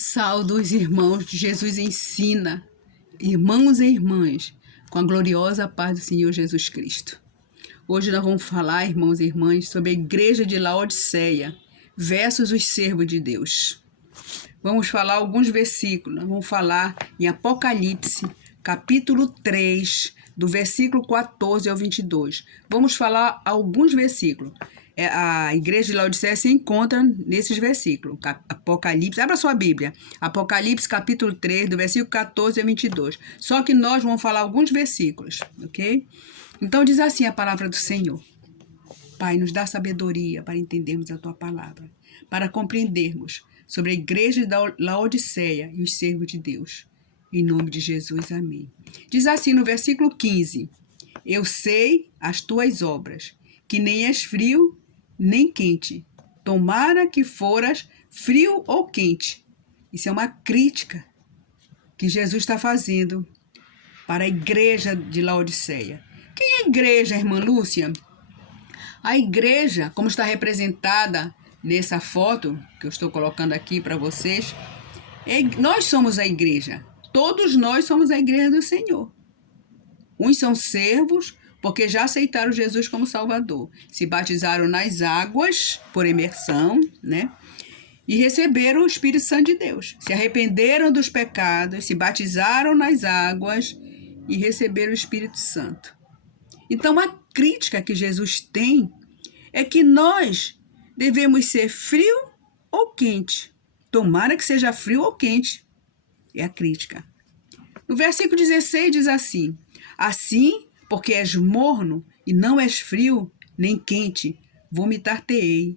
Saudos irmãos de Jesus ensina, irmãos e irmãs, com a gloriosa paz do Senhor Jesus Cristo. Hoje nós vamos falar, irmãos e irmãs, sobre a igreja de Laodiceia versus os servos de Deus. Vamos falar alguns versículos, vamos falar em Apocalipse, capítulo 3, do versículo 14 ao 22. Vamos falar alguns versículos. A igreja de Laodiceia se encontra nesses versículos. Apocalipse, abra sua Bíblia. Apocalipse, capítulo 3, do versículo 14 ao 22. Só que nós vamos falar alguns versículos, ok? Então diz assim a palavra do Senhor. Pai, nos dá sabedoria para entendermos a tua palavra, para compreendermos sobre a igreja de Laodiceia e os servos de Deus. Em nome de Jesus, amém. Diz assim no versículo 15: Eu sei as tuas obras, que nem és frio nem quente. Tomara que foras frio ou quente. Isso é uma crítica que Jesus está fazendo para a igreja de Laodiceia. Quem é a igreja, irmã Lúcia? A igreja, como está representada nessa foto que eu estou colocando aqui para vocês, nós somos a igreja. Todos nós somos a igreja do Senhor. Uns são servos, porque já aceitaram Jesus como Salvador. Se batizaram nas águas, por imersão, né? E receberam o Espírito Santo de Deus. Se arrependeram dos pecados, se batizaram nas águas e receberam o Espírito Santo. Então, a crítica que Jesus tem é que nós devemos ser frio ou quente. Tomara que seja frio ou quente. É a crítica. No versículo 16 diz assim: Assim, porque és morno e não és frio nem quente, vomitar-te-ei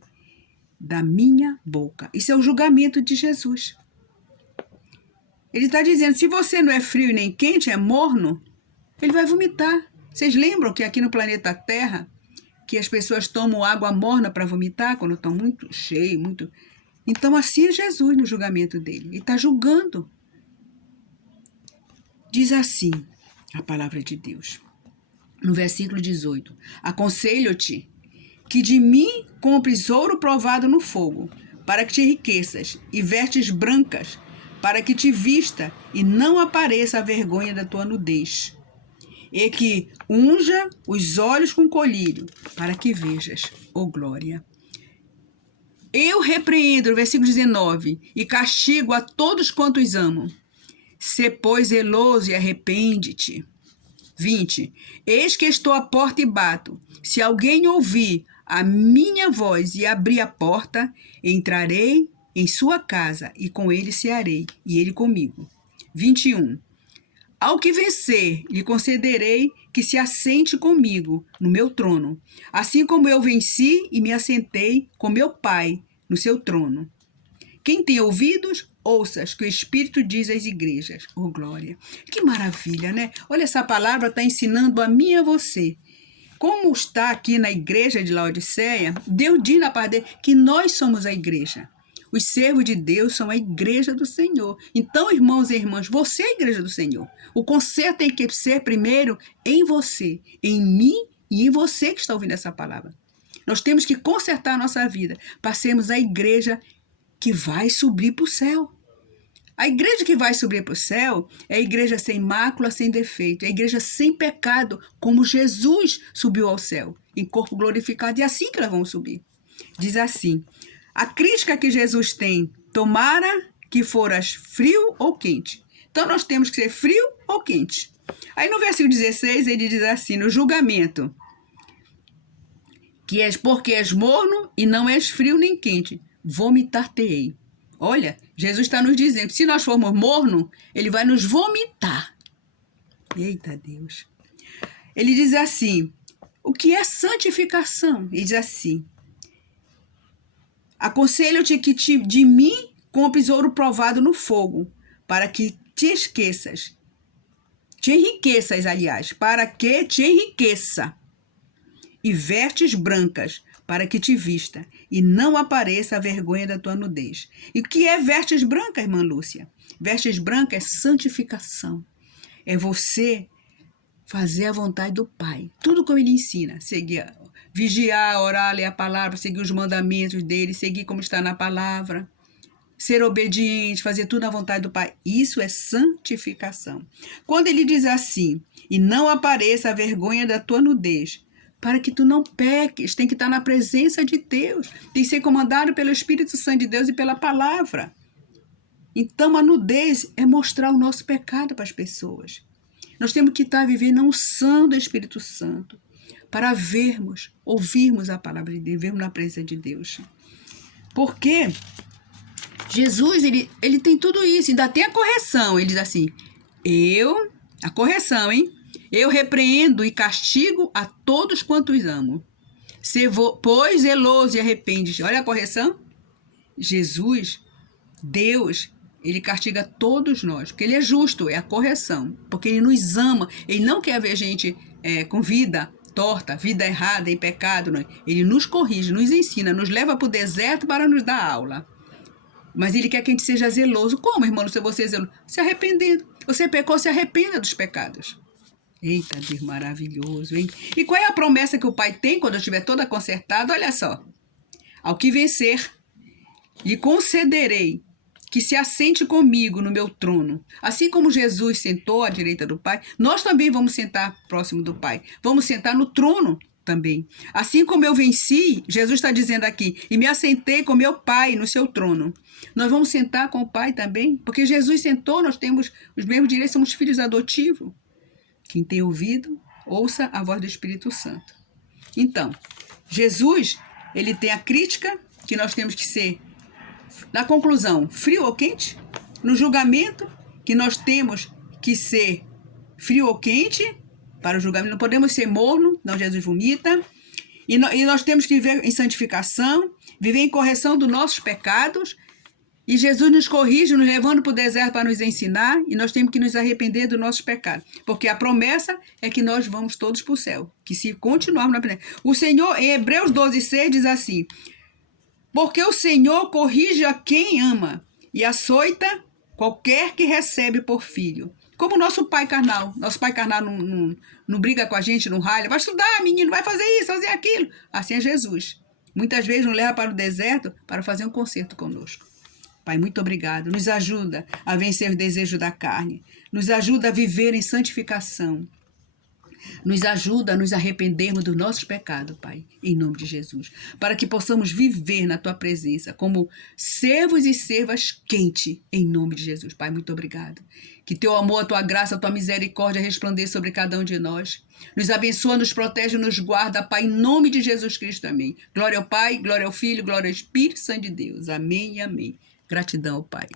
da minha boca. Isso é o julgamento de Jesus. Ele está dizendo, se você não é frio nem quente, é morno, ele vai vomitar. Vocês lembram que aqui no planeta Terra, que as pessoas tomam água morna para vomitar quando estão muito cheios, muito... Então assim é Jesus no julgamento dele. Ele está julgando. Diz assim a palavra de Deus. No versículo 18, aconselho-te que de mim compres ouro provado no fogo, para que te enriqueças, e vestes brancas, para que te vista e não apareça a vergonha da tua nudez, e que unja os olhos com colírio, para que vejas, ó glória. Eu repreendo, versículo 19, e castigo a todos quantos amam. Sê, pois, zeloso e arrepende-te. 20. Eis que estou à porta e bato. Se alguém ouvir a minha voz e abrir a porta, entrarei em sua casa e com ele cearei, e ele comigo. 21. Ao que vencer, lhe concederei que se assente comigo no meu trono, assim como eu venci e me assentei com meu Pai no seu trono. Quem tem ouvidos, ouça que o Espírito diz às igrejas. Oh, glória! Que maravilha, né? Olha, essa palavra está ensinando a mim e a você. Como está aqui na igreja de Laodiceia, Deus diz na parte dele que nós somos a igreja. Os servos de Deus são a igreja do Senhor. Então, irmãos e irmãs, você é a igreja do Senhor. O conserto tem que ser primeiro em você, em mim e em você que está ouvindo essa palavra. Nós temos que consertar a nossa vida para sermos a igreja que vai subir para o céu. A igreja que vai subir para o céu é a igreja sem mácula, sem defeito. É a igreja sem pecado, como Jesus subiu ao céu, em corpo glorificado. E é assim que nós vamos subir. Diz assim, a crítica que Jesus tem, tomara que foras frio ou quente. Então nós temos que ser frio ou quente. Aí no versículo 16 ele diz assim, no julgamento, que és porque és morno e não és frio nem quente, vomitar-te-ei. Olha, Jesus está nos dizendo que se nós formos mornos, ele vai nos vomitar. Eita Deus. Ele diz assim, o que é santificação? Ele diz assim, aconselho-te que de mim compres ouro provado no fogo, para que te esqueças. Te enriqueças, aliás, para que te enriqueça. E vestes brancas, para que te vista, e não apareça a vergonha da tua nudez. E o que é vestes brancas, irmã Lúcia? Vestes brancas é santificação. É você fazer a vontade do Pai. Tudo como ele ensina. Seguir, vigiar, orar, ler a palavra, seguir os mandamentos dele, seguir como está na palavra. ser obediente, fazer tudo na vontade do Pai. Isso é santificação. Quando ele diz assim, e não apareça a vergonha da tua nudez, para que tu não peques, tem que estar na presença de Deus, tem que ser comandado pelo Espírito Santo de Deus e pela palavra. Então, a nudez é mostrar o nosso pecado para as pessoas. Nós temos que estar vivendo a unção do Espírito Santo para vermos, ouvirmos a palavra de Deus, vermos na presença de Deus. Porque Jesus, ele tem tudo isso, ainda tem a correção. Ele diz assim, a correção, hein? Eu repreendo e castigo a todos quantos amo. Pois zeloso e arrepende. Olha a correção. Jesus, Deus, ele castiga todos nós, porque ele é justo, é a correção, porque ele nos ama, ele não quer ver gente com vida torta, vida errada, em pecado, não. Ele nos corrige, nos ensina, nos leva para o deserto para nos dar aula. Mas ele quer que a gente seja zeloso. Como, irmão, se você é zeloso? Se arrependendo. Você pecou, se arrependa dos pecados. Eita, Deus maravilhoso, hein? E qual é a promessa que o Pai tem quando eu estiver toda consertada? Olha só. Ao que vencer, lhe concederei que se assente comigo no meu trono. Assim como Jesus sentou à direita do Pai, nós também vamos sentar próximo do Pai. Vamos sentar no trono também. Assim como eu venci, Jesus está dizendo aqui, e me assentei com meu Pai no seu trono. Nós vamos sentar com o Pai também, porque Jesus sentou, nós temos os mesmos direitos, somos filhos adotivos. Quem tem ouvido, ouça a voz do Espírito Santo. Então, Jesus, ele tem a crítica que nós temos que ser, na conclusão, frio ou quente? No julgamento, que nós temos que ser frio ou quente para o julgamento. Não podemos ser morno, não Jesus vomita. E nós temos que viver em santificação, viver em correção dos nossos pecados. E Jesus nos corrige, nos levando para o deserto para nos ensinar, e nós temos que nos arrepender dos nossos pecados. Porque a promessa é que nós vamos todos para o céu, que se continuarmos na presença. O Senhor, em Hebreus 12:6, diz assim, porque o Senhor corrige a quem ama e açoita qualquer que recebe por filho. Como o nosso pai carnal. Nosso pai carnal não briga com a gente, não ralha. Vai estudar, menino, vai fazer isso, fazer aquilo. Assim é Jesus. Muitas vezes nos leva para o deserto para fazer um concerto conosco. Pai, muito obrigado. Nos ajuda a vencer o desejo da carne. Nos ajuda a viver em santificação. Nos ajuda a nos arrependermos dos nossos pecados, Pai, em nome de Jesus. Para que possamos viver na Tua presença como servos e servas quentes, em nome de Jesus. Pai, muito obrigado. Que Teu amor, a Tua graça, a Tua misericórdia resplandeça sobre cada um de nós. Nos abençoa, nos protege, nos guarda, Pai, em nome de Jesus Cristo. Amém. Glória ao Pai, glória ao Filho, glória ao Espírito Santo de Deus. Amém e amém. Gratidão, Pai.